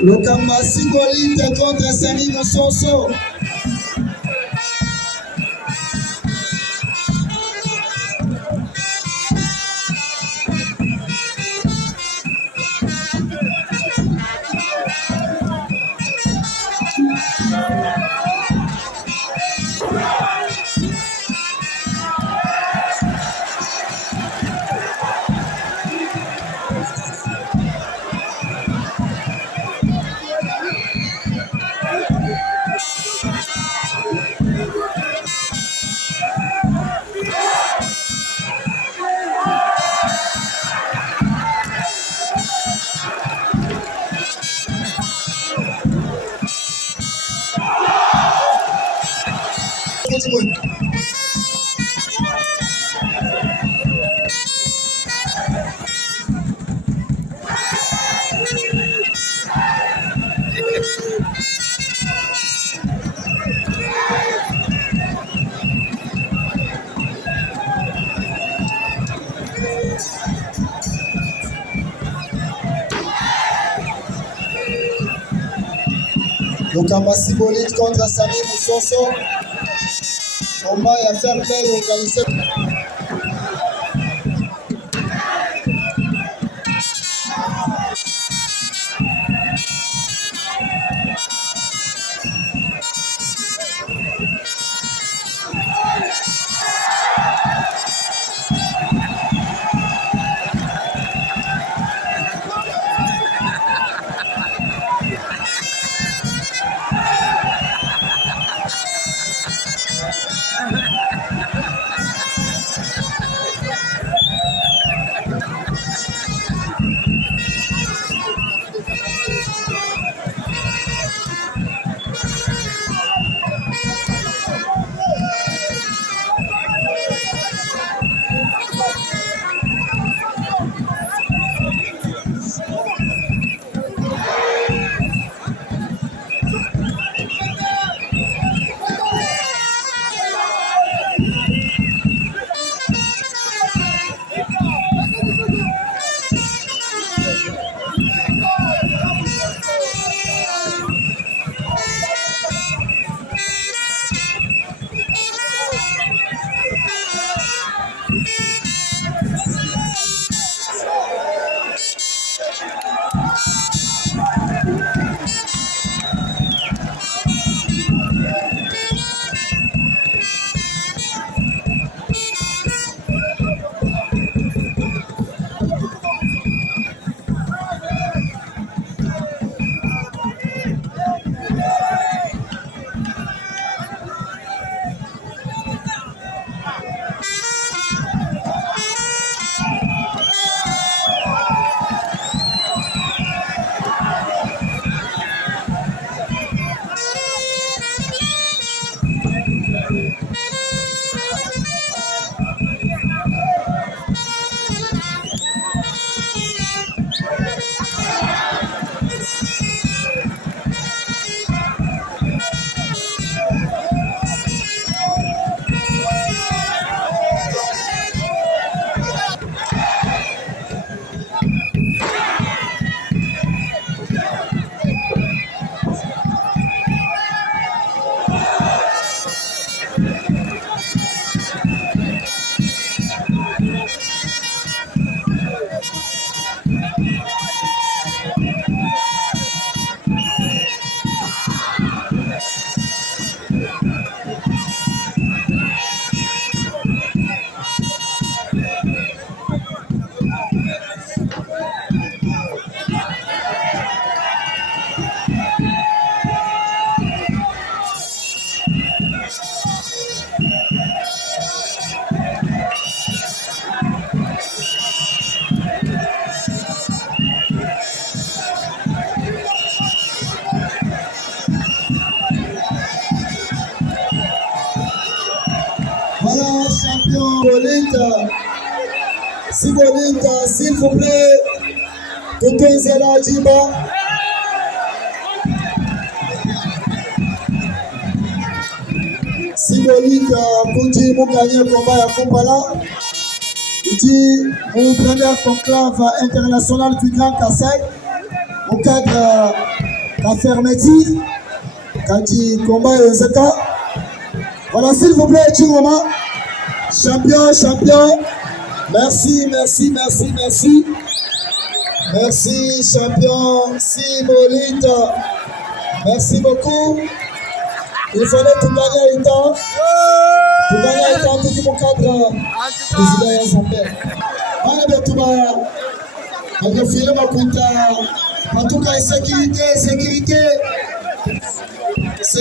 Lokamba Sigolite contre Sami Mosonso. Lokamba Sigolite contre Sami Mosonso. Combat à faire play organisé. Voilà, champion Sigolite, s'il vous plaît, Totonzela Djiba. Sigolite, Kouti Moukanye combat à Kompala. Il dit, mon premier conclave international du Grand Kassai, au cadre la fermeture, quand il combat Yoseka. Voilà, s'il vous plaît, Chingoma. Champion, champion. Merci, merci, merci, merci. Merci, champion. Sibolita. Merci beaucoup. Il fallait tout gagner le temps. Tout gagner le temps, tout mon cadre. Président Yassambé. Allez, tout va. On va filer ma compta. En tout cas, sécurité, sécurité.